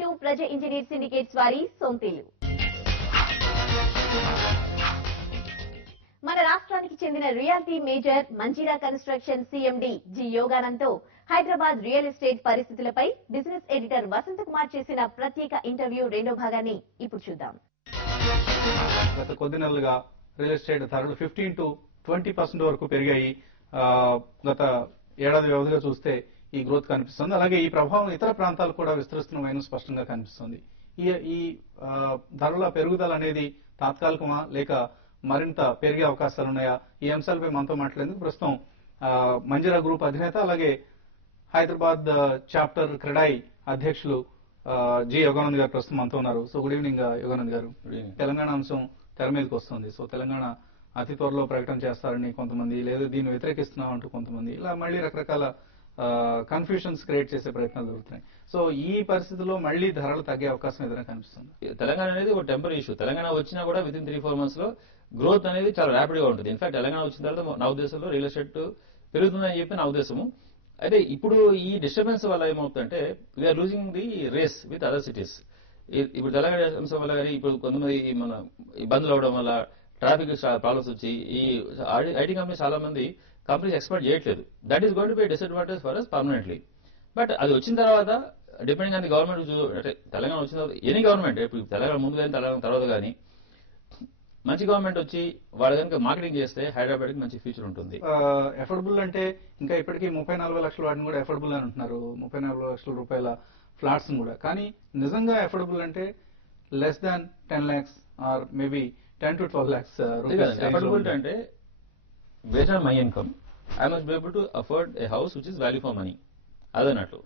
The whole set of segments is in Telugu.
టు ప్రజా ఇంజనీర్ సిండికేట్స్ వారి సొంతిల్లు. మన రాష్ట్రానికి చెందిన reality major Manjira construction CMD G యోగానంద్తో హైదరాబాద్ రియల్ ఎస్టేట్ పరిస్థితులపై బిజినెస్ ఎడిటర్ వసంత కుమార్ చేసిన ప్రత్యేక ఇంటర్వ్యూ రెండో భాగాన్ని ఇప్పుడు చూద్దాం. గత కొద్ది నెలలుగా రియల్ ఎస్టేట్ ధరలు 15 to 20% వరకు పెరిగాయి. గత ఏడాది వ్యవధిలో చూస్తే ఈ గ్రోత్ కనిపిస్తుంది. అలాగే ఈ ప్రభావం ఇతర ప్రాంతాలు కూడా విస్తరిస్తున్న స్పష్టంగా కనిపిస్తుంది. ఈ ధరల పెరుగుదల అనేది తాత్కాలికమా లేక మరింత పెరిగే అవకాశాలు ఉన్నాయా? ఈ అంశాలపై మనతో మాట్లాడేందుకు ప్రస్తుతం మంజీరా గ్రూప్ అధినేత అలాగే హైదరాబాద్ చాప్టర్ క్రెడాయి అధ్యక్షులు జి యోగానంద్ గారు ప్రస్తుతం మనతో ఉన్నారు. సో గుడ్ ఈవినింగ్ యోగానంద్ గారు. తెలంగాణ అంశం తెర మీదకి వస్తుంది. సో తెలంగాణ అతి త్వరలో ప్రకటన చేస్తారని కొంతమంది, లేదా దీన్ని వ్యతిరేకిస్తున్నాం అంటూ కొంతమంది, ఇలా మళ్ళీ రకరకాల కన్ఫ్యూషన్స్ క్రియేట్ చేసే ప్రయత్నాలు జరుగుతున్నాయి. సో ఈ పరిస్థితుల్లో మళ్ళీ ధరలు తగ్గే అవకాశం ఏదైనా కనిపిస్తుంది? తెలంగాణ అనేది ఒక టెంపరీ ఇష్యూ. తెలంగాణ వచ్చినా కూడా విత్ ఇన్ 3-4 months లో గ్రోత్ అనేది చాలా ర్యాపిడ్ గా ఉంటుంది. ఇన్ఫాక్ట్ తెలంగాణ వచ్చిన తర్వాత నా ఉద్దేశంలో రియల్ ఎస్టేట్ పెరుగుతుందని చెప్పి నా ఉద్దేశము. అయితే ఇప్పుడు ఈ డిస్టర్బెన్స్ వల్ల ఏమవుతుందంటే we are losing the race with other cities. ఇప్పుడు తెలంగాణ అంశం వల్ల కానీ ఇప్పుడు కొంతమంది మన ఇబ్బందులు అవడం వల్ల ట్రాఫిక్ ప్రాబ్లమ్స్ వచ్చి ఈ ఐటీ కంపెనీ చాలా మంది కంపెనీస్ ఎక్స్పెక్ట్ చేయట్లేదు. That is going to be disadvantage for us permanently. But అది వచ్చిన తర్వాత డిపెండింగ్ ఆన్ ది గవర్నమెంట్, అంటే తెలంగాణ వచ్చిన తర్వాత ఎనీ గవర్నమెంట్, ఇప్పుడు తెలంగాణ ముందు కానీ తెలంగాణ తర్వాత కానీ మంచి గవర్నమెంట్ వచ్చి వాళ్ళు కనుక మార్కెటింగ్ చేస్తే హైదరాబాద్ కి మంచి ఫ్యూచర్ ఉంటుంది. ఎఫోర్డబుల్ అంటే ఇంకా ఇప్పటికీ 34 లక్షల వాటిని కూడా ఎఫోర్డబుల్ అని అంటున్నారు. 34 లక్షల రూపాయల ఫ్లాట్స్ కూడా. కానీ నిజంగా ఎఫోర్డబుల్ అంటే less than 10 lakhs or maybe 10 to 12 lakhs rupees. Affordable అంటే based on my income, I must be able to afford a house which is value for money. అదన్నట్లు.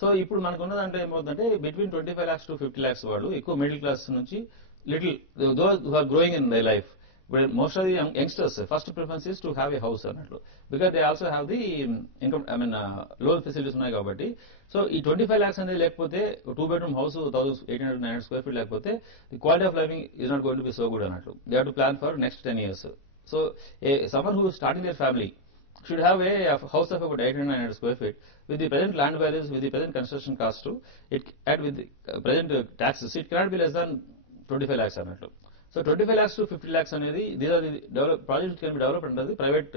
సో ఇప్పుడు మనకు ఉన్నదంటే ఏమవుతుందంటే బిట్వీన్ 25 lakhs to 50 lakhs వాళ్ళు ఎక్కువ మిడిల్ క్లాస్ నుంచి little those who are growing in the life. Most of the youngsters first preference is to have a house అన్నట్లు. Because they also have the income, I mean loan facilities ఉన్నాయి కాబట్టి. సో ఈ 25 lakhs అనేది లేకపోతే 2 bedroom హౌస్ 1800-900 square feet లేకపోతే the quality of living is not going to be so good అన్నట్లు. They have to plan for next 10 years. So, someone who is starting their family should have a house of about 800-900 square feet with the present land values, with the present construction cost too, and with the present taxes. It cannot be less than 25 lakhs అన్నట్లు. So 25 lakhs to 50 lakhs అనేది these are the projects can be developed under the private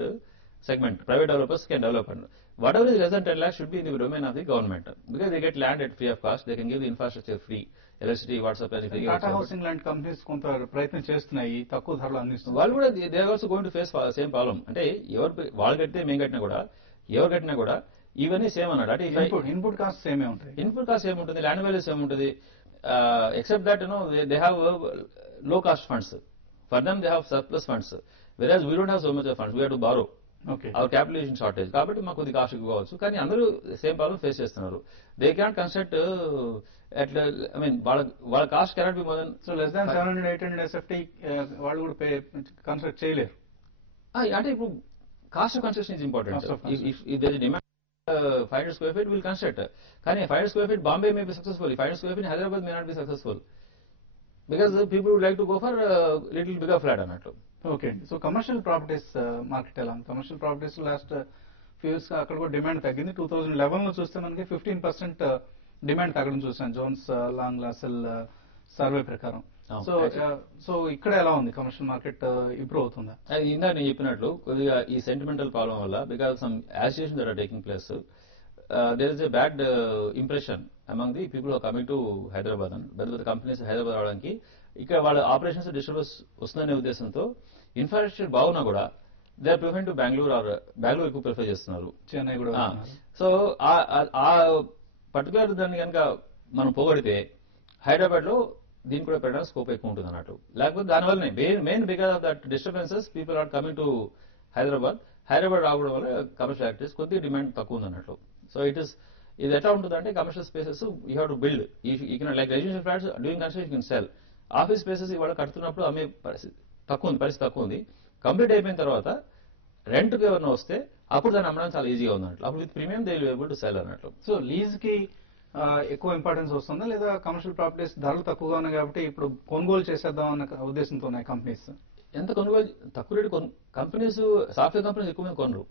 segment. Private developers can develop under. Whatever is less than 10 lakhs should be in the domain of the government because they get land at free of cost. They can give the infrastructure free. Electricity, WhatsApp, Tata housing లాంటి కంపెనీస్ కొంత ప్రయత్నం చేస్తున్నాయి, తక్కువ ధరలు అందిస్తున్నారు. వాళ్ళు కూడా they are also going to face same problem. అంటే ఎవరు వాళ్ళు కడితే మేము కట్టినా కూడా, ఎవరు కట్టినా కూడా ఇవన్నీ సేమ్ అన్నాడు. అంటే ఇన్పుట్ కాస్ట్ సేమే ఉంటాయి. ఇన్పుట్ కాస్ట్ సేమ్ ఉంటుంది, ల్యాండ్ వాల్యూ సేమ్ ఉంటుంది. Except that they have low cost funds. For them they have surplus funds. Whereas we don't have so much of funds, we have to borrow. Our capitalization shortage కాబట్టి మాకు కొద్ది కాస్ట్ ఎక్కువ కావచ్చు. కానీ అందరూ సేమ్ ప్రాబ్లం ఫేస్ చేస్తున్నారు. దే క్యాన్ కన్స్ట్రక్ట్ అట్లా, ఐ మీన్ వాళ్ళ cost cannot be more than. So less than 700-800 SFT వాళ్ళు కూడా కన్స్ట్రక్ట్ చేయలేరు. అంటే ఇప్పుడు cost of construction is important. If there is demand 500 square feet will construct. కానీ 500 square feet Bombay may be successful, 500 square feet Hyderabad may not be successful because people would like to go for little bigger flat అన్నట్టు. Okay. So commercial properties market ఎలా ఉంది? Commercial properties last few years అక్కడ కూడా డిమాండ్ తగ్గింది. 2011 లో చూస్తే మనకి 15% డిమాండ్ తగ్గడం చూసాం జోన్స్ లాంగ్ లాసెల్ సర్వే ప్రకారం. సో ఇక్కడ ఎలా ఉంది కమర్షియల్ మార్కెట్? ఇంప్రూవ్ అవుతుందా? ఇందా నేను చెప్పినట్లు కొద్దిగా ఈ సెంటిమెంటల్ ప్రాబ్లం వల్ల because some agitation that are taking place, there is a bad impression among the people are coming to Hyderabad and పెద్ద పెద్ద కంపెనీస్ హైదరాబాద్ రావడానికి. ఇక్కడ వాళ్ళ ఆపరేషన్స్ డిస్టర్బెన్స్ వస్తుందనే ఉద్దేశంతో ఇన్ఫ్రాస్ట్రక్చర్ బాగున్నా కూడా they are preferring to Bengaluru ఎక్కువ ప్రిఫర్ చేస్తున్నారు, చెన్నై కూడా. సో ఆ పర్టికులర్ దాన్ని కనుక మనం పోగొడితే హైదరాబాద్ లో దీనికి కూడా పెట్టడానికి స్కోప్ ఎక్కువ ఉంటుంది అన్నట్టు. లేకపోతే దానివల్లనే main because of that disturbances people are coming to Hyderabad రావడం వల్ల కమర్షియల్ యాక్టివిటీస్ కొద్దిగా డిమాండ్ తక్కువ ఉంది అన్నట్లు. సో ఇది ఎట్లా ఉంటుందంటే commercial spaces you have to build. You can like residential flats doing construction you can sell. Office spaces ఇవాళ కడుతున్నప్పుడు అమ్మే పరిస్థితి తక్కువ ఉంది. కంప్లీట్ అయిపోయిన తర్వాత రెంట్కి ఎవరైనా వస్తే అప్పుడు దాన్ని అమ్మడం చాలా ఈజీగా ఉంది అన్నట్లు. అప్పుడు with premium they will able to cell అన్నట్లు. సో లీజ్ కి ఎక్కువ ఇంపార్టెన్స్ వస్తుందా, లేదా కమర్షియల్ ప్రాపర్టీస్ ధరలు తక్కువగా ఉన్నాయి కాబట్టి ఇప్పుడు కొనుగోలు చేసేద్దాం అన్న ఉద్దేశంతో ఉన్నాయి కంపెనీస్? ఎంత కొనుగోలు తక్కువ రేటు కంపెనీస్, సాఫ్ట్వేర్ కంపెనీస్ ఎక్కువ మంది కొనరు.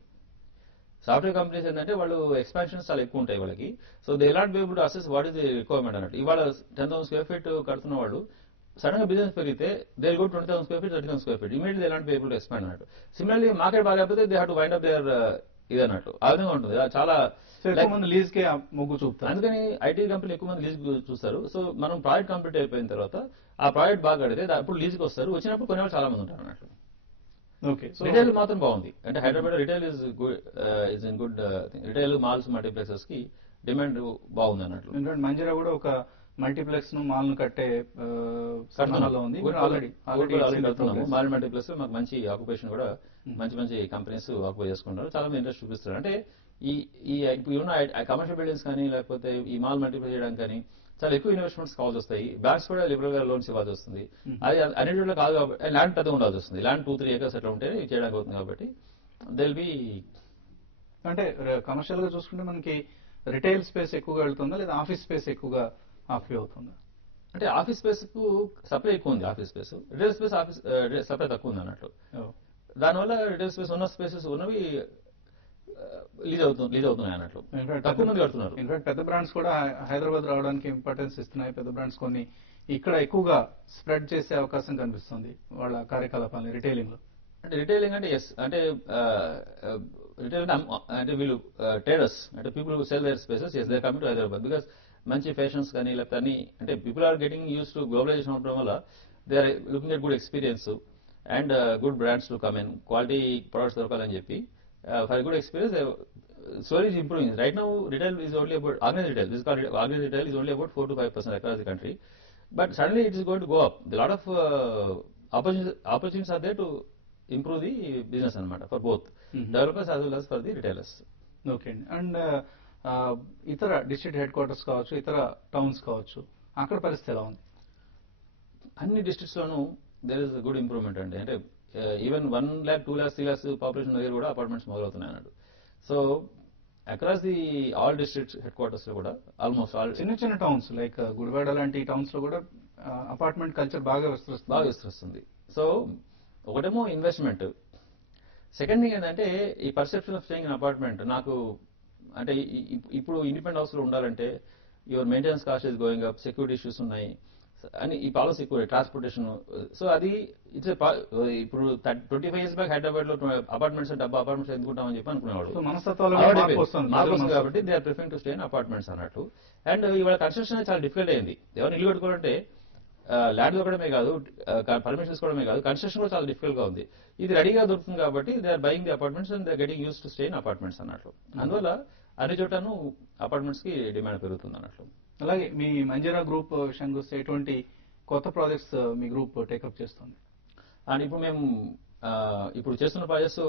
సాఫ్ట్వేర్ కంపెనీస్ ఏంటంటే వాళ్ళు ఎక్స్పాన్షన్స్ చాలా ఎక్కువ ఉంటాయి వాళ్ళకి. So they not be able to assess what is the requirement అన్నట్టు. ఇవాళ 10,000 స్క్వేర్ ఫీట్ కడుతున్న వాళ్ళు సడన్ గా బిజినెస్ పెరిగితే they go 20,000 square feet 30,000 square feet immediately they not be able to expand అన్నట్టు. సిమిలర్లీ మార్కెట్ బాగాలేకపోతే they have to wind up there ఇది అన్నట్టు. ఆ విధంగా ఉంటుంది. చాలా ఎక్కువ మంది లీజ్ కే మొగ్గు చూపుతారు. అందుకని ఐటీ కంపెనీలు ఎక్కువ మంది లీజ్ చూస్తారు. సో మనం ప్రాజెక్ట్ కంప్లీట్ అయిపోయిన తర్వాత ఆ ప్రాజెక్ట్ బాగా కడితే అప్పుడు లీజ్కి వస్తారు. వచ్చినప్పుడు కొనేవాళ్ళు చాలా మంది ఉంటారు అన్నట్టు. ఓకే, సో రిటైల్ మాత్రం బాగుంది. అంటే Hyderabad retail is in good retail malls multiplexes కి డిమాండ్ బాగుంది అన్నట్లు. ఎందుకంటే మంజీరా కూడా ఒక మల్టీప్లెక్స్ ను మాల్ ను కట్టే సన్నాహాల్లో ఉంది. మాల్ మల్టీప్లెక్స్ లో మాకు మంచి ఆక్యుపేషన్ కూడా మంచి మంచి కంపెనీస్ ఆక్యుపై చేసుకుంటారు. చాలా మంది ఇంట్రెస్ట్ చూపిస్తారు. అంటే ఈ ఇప్పుడు ఉన్న కమర్షియల్ బిల్డింగ్స్ కానీ లేకపోతే ఈ మాల్ మల్టిప్లై చేయడానికి కానీ చాలా ఎక్కువ ఇన్వెస్ట్మెంట్స్ కావాల్సి వస్తాయి. బ్యాంక్స్ కూడా లిబరల్ గా లోన్స్ ఇవ్వాల్సి వస్తుంది. అది అన్నింటిలో కాదు కాబట్టి ల్యాండ్ పెద్దగా ఉండాల్సి వస్తుంది. ల్యాండ్ 2-3 acres అట్లా ఉంటే చేయడానికి అవుతుంది. కాబట్టి దిల్ బి అంటే కమర్షియల్ గా చూసుకుంటే మనకి రిటైల్ స్పేస్ ఎక్కువగా వెళ్తుందా లేదా ఆఫీస్ స్పేస్ ఎక్కువగా ఆక్యుపై అవుతుందా? అంటే ఆఫీస్ స్పేస్ కు సప్లై ఎక్కువ ఉంది. Office space retail space office supply తక్కువ ఉంది అన్నట్లు. దానివల్ల రిటైల్ స్పేస్ ఉన్న స్పేసెస్ ఉన్నవి లీజ్ అవుతున్నాయి అన్నట్లు. తక్కువ మంది కడుతున్నారు. ఇన్ఫాక్ట్ పెద్ద బ్రాండ్స్ కూడా హైదరాబాద్ రావడానికి ఇంపార్టెన్స్ ఇస్తున్నాయి. పెద్ద బ్రాండ్స్ కొన్ని ఇక్కడ ఎక్కువగా స్ప్రెడ్ చేసే అవకాశం కనిపిస్తుంది వాళ్ళ కార్యకలాపాలని రిటైలింగ్ లో. అంటే రిటైలింగ్ అంటే ఎస్ అంటే రిటైల్ అంటే వీళ్ళు ట్రేడర్స్ అంటే people sell their spaces as they coming to Hyderabad because మంచి ఫ్యాషన్స్ కానీ లేకపోతే అన్ని అంటే people are getting use to globalization అవడం వల్ల they are looking at good experience and good brands to come in quality products దొరకాలని చెప్పి for a good experience, slowly is improving. Right now, retail is only about organized retail. This is called organized retail is only about 4-5% across the country. But suddenly it is going to go up. A lot of opportunities are there to improve the business for both developers as well as for the retailers. Okay. And ఇతర డిస్ట్రిక్ట్ హెడ్ క్వార్టర్స్ కావచ్చు, ఇతర టౌన్స్ కావచ్చు, అక్కడ పరిస్థితి ఎలా ఉంది? అన్ని డిస్ట్రిక్ట్స్ లోనూ దేర్ ఇస్ గుడ్ ఇంప్రూవ్మెంట్ అండి. అంటే even 1 lakh, 2 lakhs, 3 lakhs population దగ్గర కూడా అపార్ట్మెంట్స్ మొదలవుతున్నాయి అన్నాడు. So across the all district head quarters లో కూడా ఆల్మోస్ట్ ఆల్ చిన్న చిన్న టౌన్స్ లైక్ గుడివాడ లాంటి టౌన్స్ లో కూడా అపార్ట్మెంట్ కల్చర్ బాగా విస్తరిస్తుంది. సో ఒకటేమో ఇన్వెస్ట్మెంట్, సెకండ్ థింగ్ ఏంటంటే ఈ perception of staying in apartment. నాకు అంటే ఇప్పుడు ఇండిపెండెంట్ హౌస్ లో ఉండాలంటే your maintenance cost is going up, security issues ఉన్నాయి అని ఈ పాలసీ ఎక్కువ ట్రాన్స్పోర్టేషన్. సో అది ఇట్స్ ఇప్పుడు 25 years బ్యాక్ హైదరాబాద్ లో అపార్ట్మెంట్స్ డబ్బా అపార్ట్మెంట్స్ ఎందుకుంటామని చెప్పి అనుకునేవాడు. మార్పు కాబట్టి they are preferring to stay in apartments అన్నట్టు. అండ్ ఇవాళ కన్స్ట్రక్షన్ చాలా డిఫికల్ట్ అయింది. ఎవరు ఇల్లు కట్టుకోవాలంటే ల్యాండ్ దొరకడమే కాదు, పర్మిషన్స్ తీసుకోవడమే కాదు, కన్స్ట్రక్షన్ కూడా చాలా డిఫికల్ట్ గా ఉంది. ఇది రెడీగా దొరుకుతుంది కాబట్టి they are buying the apartments and they getting use to stay in apartments అన్నట్లు. అందువల్ల అన్ని చోటను అపార్ట్మెంట్స్ కి డిమాండ్ పెరుగుతుంది అన్నట్లు. అలాగే మీ మంజీరా గ్రూప్ విషయానికి వస్తే ఎటువంటి కొత్త ప్రాజెక్ట్స్ మీ గ్రూప్ టేకప్ చేస్తుంది? అండ్ ఇప్పుడు మేము ఇప్పుడు చేస్తున్న ప్రాజెక్ట్స్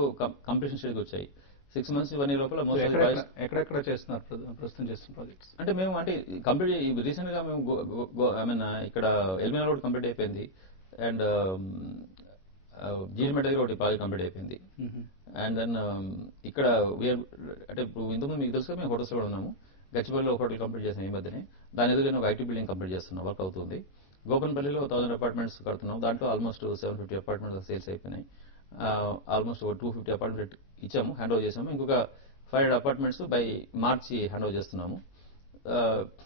కంప్లీషన్ స్టేజ్కి వచ్చాయి. 6 months 1 year లోపల ఎక్కడెక్కడ చేస్తున్నారు ప్రస్తుతం చేస్తున్న ప్రాజెక్ట్స్? అంటే మేము అంటే కంప్లీట్ రీసెంట్ గా మేము ఐ మీన్ ఇక్కడ ఎల్మినా రోడ్ కంప్లీట్ అయిపోయింది అండ్ జీడిమెట్ దగ్గర ఒకటి ప్రాజెక్ట్ కంప్లీట్ అయిపోయింది. అండ్ దెన్ ఇక్కడ అంటే ఇప్పుడు ఇంతకుముందు మీకు తెలుసు మేము హోటల్స్ కూడా ఉన్నాము. గచ్చిబౌలిలో ఒక హోటల్ కంప్లీట్ చేసాం ఈ మధ్యనే. దాని ఎదురుగా ఒక ఐటీ బిల్డింగ్ కంప్లీట్ చేస్తున్నాం, వర్క్ అవుతుంది. గోపన్పల్లిలో 1000 అపార్ట్మెంట్స్ కడుతున్నాం. దాంట్లో ఆల్మోస్ట్ 750 అపార్ట్మెంట్స్ సేల్స్ అయిపోయినాయి. ఆల్మోస్ట్ 250 అపార్ట్మెంట్ ఇచ్చాము, హ్యాండ్ ఓవర్ చేసాము. ఇంకొక 500 apartments by March hand over చేస్తున్నాము.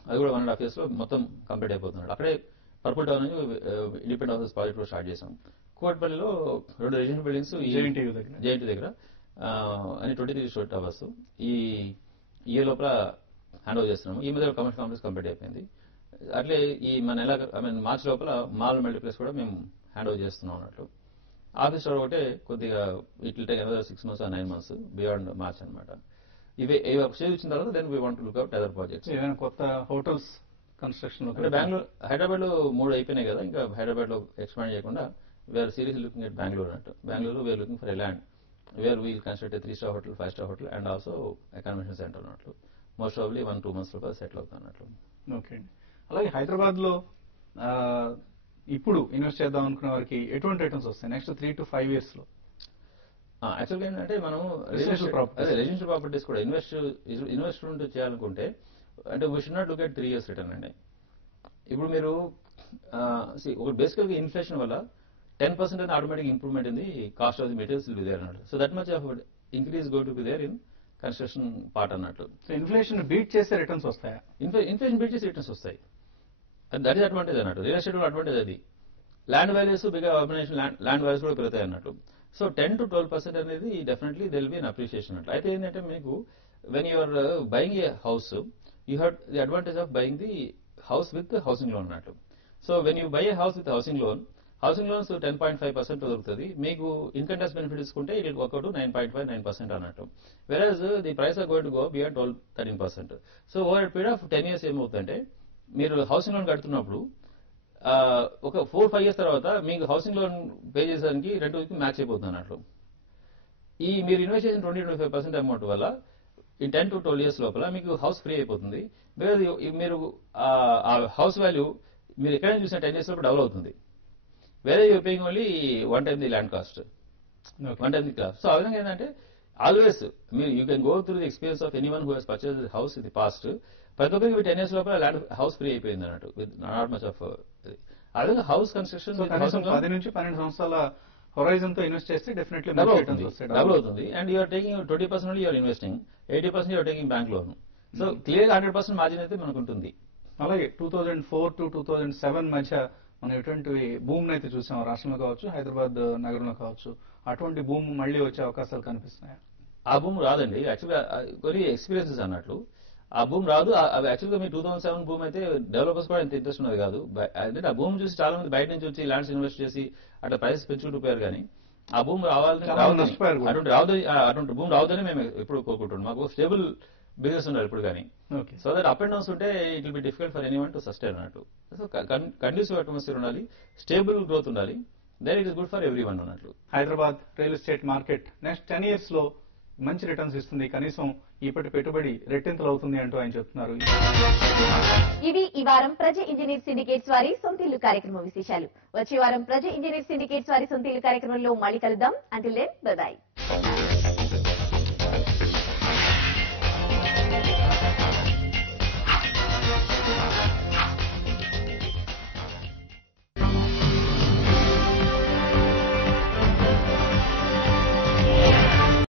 అది కూడా 1.5 years లో మొత్తం కంప్లీట్ అయిపోతున్నాడు. అక్కడే పర్పుల్ టౌన్ నుంచి ఇండిపెండెంట్ హౌసెస్ ప్రాజెక్ట్ కూడా స్టార్ట్ చేసాం. కోట్పల్లిలో 2 రెసిడెన్షియల్ బిల్డింగ్స్ జేఎన్టీ దగ్గర అని 23 స్టోరీ టవర్స్ ఈ ఇయర్ లోపల హ్యాండ్ ఓవర్ చేస్తున్నాము. ఈ మధ్య కమర్షియల్ కాంప్లెక్స్ కంప్లీట్ అయిపోయింది. అట్లే ఈ మన నెల ఐ మీన్ మార్చ్ లోపల మాల్ మల్టీప్లెక్స్ కూడా మేము హ్యాండ్ ఓవర్ చేస్తున్నాం అన్నట్లు. ఆఫీస్ స్టోర్ ఒకటే కొద్దిగా it will take another 6 months or 9 months beyond March అనమాట. ఇవే స్టేజ్ వచ్చిన తర్వాత then we want to look out other projects. ఏదైనా కొత్త హోటల్స్ కన్స్ట్రక్షన్ అంటే బెంగళూరు హైదరాబాద్ లో 3 అయిపోయినాయి కదా, ఇంకా హైదరాబాద్ లో ఎక్స్పాండ్ చేయకుండా we are seriously looking at Bengaluru అన్నట్టు. Bengaluru we are looking for a land where we construct 3-star hotel, 5-star hotel and also a convention centre అన్నట్లు. మోస్ట్ ప్రాబబ్లీ 1-2 months లోపల సెటిల్ అవుతాం అన్నట్లు. ఓకే. అలాగే హైదరాబాద్ లో ఇప్పుడు ఇన్వెస్ట్ చేద్దాం అనుకున్న వారికి ఎటువంటి రిటర్న్స్ వస్తాయి నెక్స్ట్ 3 to 5 years లో? యాక్చువల్గా ఏంటంటే మనం రెసిడెన్షియల్ ప్రాపర్టీస్ కూడా ఇన్వెస్ట్మెంట్ చేయాలనుకుంటే అంటే we should not look at 3 years return అండి. ఇప్పుడు మీరు ఒక బేసికల్ గా ఇన్ఫ్లేషన్ వల్ల 10% automatic improvement in the cost of the materials will be there అన్నట్టు. So that much of increase go to be there in construction part అన్నట్టు. సో ఇన్ఫ్లేషన్ బీట్ చేసే రిటర్న్స్ వస్తాయా? ఇన్ఫ్లేషన్ బీట్ చేసి రిటర్న్స్ వస్తాయి. దట్ ఈస్ అడ్వాంటేజ్ అన్నట్టు. రియల్ ఎస్టేట్ అడ్వాంటేజ్ అది. ల్యాండ్ వాల్యూస్ బిగా ఆర్గనైజేషన్ ల్యాండ్ వాల్యూస్ కూడా పెరుగుతాయి అన్నట్టు. సో 10 to 12% అనేది definitely there'll be an appreciation అన్నట్టు. అయితే ఏంటంటే మీకు when you're buying a house you have the advantage of buying the house with housing loan అన్నట్టు. So when you buy a house with housing loans 10.5% దొరుకుతుంది. మీకు ఇన్కమ్ ట్యాక్స్ బెనిఫిట్ తీసుకుంటే ఇట్ వర్క్ అవుట్ 9.59% అన్నట్టు. Whereas the price are going to go beyond 12-13%. So over period of 10 years ఏమవుతుందంటే మీరు హౌసింగ్ లోన్ కడుతున్నప్పుడు ఒక 4-5 years తర్వాత మీకు హౌసింగ్ లోన్ పే చేసేదానికి రెండుకి మ్యాచ్ అయిపోతుంది అన్నట్లు. ఈ మీరు ఇన్వెస్ట్ చేసిన 20-25% అమౌంట్ వల్ల ఈ 10 to 12 years లోపల మీకు హౌస్ ఫ్రీ అయిపోతుంది. బికాజ్ మీరు ఆ హౌస్ వాల్యూ మీరు ఎక్కడైనా చూసిన 10 years లోపల డబుల్ అవుతుంది. వేరే you're paying only 1 time the land cost, 1 time the cost. So ఆ విధంగా ఏంటంటే ఆల్వేస్ మీరు you can go through the experience of any one who has purchase house in the past. ప్రతి ఒక్కరికి 10 years లోపల ల్యాండ్ హౌస్ ఫ్రీ అయిపోయింది అన్నట్టు విత్ నాట్ మచ్ ఆఫ్. అదే హౌస్ కన్స్ట్రక్షన్ 10 నుంచి 12 సంవత్సరాల హొరైజన్ తో ఇన్వెస్ట్ చేస్తే డెఫినెట్లీ డబుల్ అవుతుంది. And you're taking 20% you're investing, 80% you're taking bank loan. So clear 100% margin అయితే మనకు ఉంటుంది. అలాగే 2004 to 2007 మధ్య మనం ఎటువంటి భూమ్ అయితే చూసాం రాష్ట్రంలో కావచ్చు, హైదరాబాద్ నగరంలో కావచ్చు. అటువంటి భూమ్ మళ్ళీ వచ్చే అవకాశాలు కనిపిస్తున్నాయి. ఆ భూమి రాదండి. యాక్చువల్గా కొన్ని ఎక్స్పీరియన్సెస్ అన్నట్లు ఆ భూమి రాదు. యాక్చువల్గా మీ 2007 భూమి అయితే డెవలపర్స్ కూడా ఎంత ఇంట్రెస్ట్ ఉన్నది కాదు. అంటే ఆ భూమి చూసి చాలా మంది బయట నుంచి వచ్చి ల్యాండ్స్ ఇన్వెస్ట్ చేసి అట్లా ప్రైస్ పెంచుకుంటుపోయారు. కానీ ఆ భూమి అటువంటి భూమి రావద్దని మేము ఎప్పుడు కోరుకుంటున్నాం. మాకు స్టేబుల్ బిజినెస్ ఉన్నారు ఇప్పుడు కానీ. So that up and downs ఉంటే it will be difficult for any one to sustain అన్నట్టు. సో కండ్యూసివ్ అట్మాస్ఫియర్ ఉండాలి, స్టేబుల్ గ్రోత్ ఉండాలి, then it is good for every one అన్నట్లు. Hyderabad real estate market next 10 years లో మంచి రిటర్న్స్ ఇస్తుంది, కనీసం ఇప్పటి పెట్టుబడి రెట్టింతలు అవుతుంది అంటూ ఆయన చెప్తున్నారు. ఇవి ఈ వారం ప్రజ ఇంజనీర్ సిండికేట్స్ వారి సొంతిల్లు కార్యక్రమం విశేషాలు. వచ్చే వారం ప్రజ ఇంజనీర్ సిండికేట్స్ వారి సొంతిల్లు కార్యక్రమంలో మళ్ళీ కలుద్దాం. Until then bye by.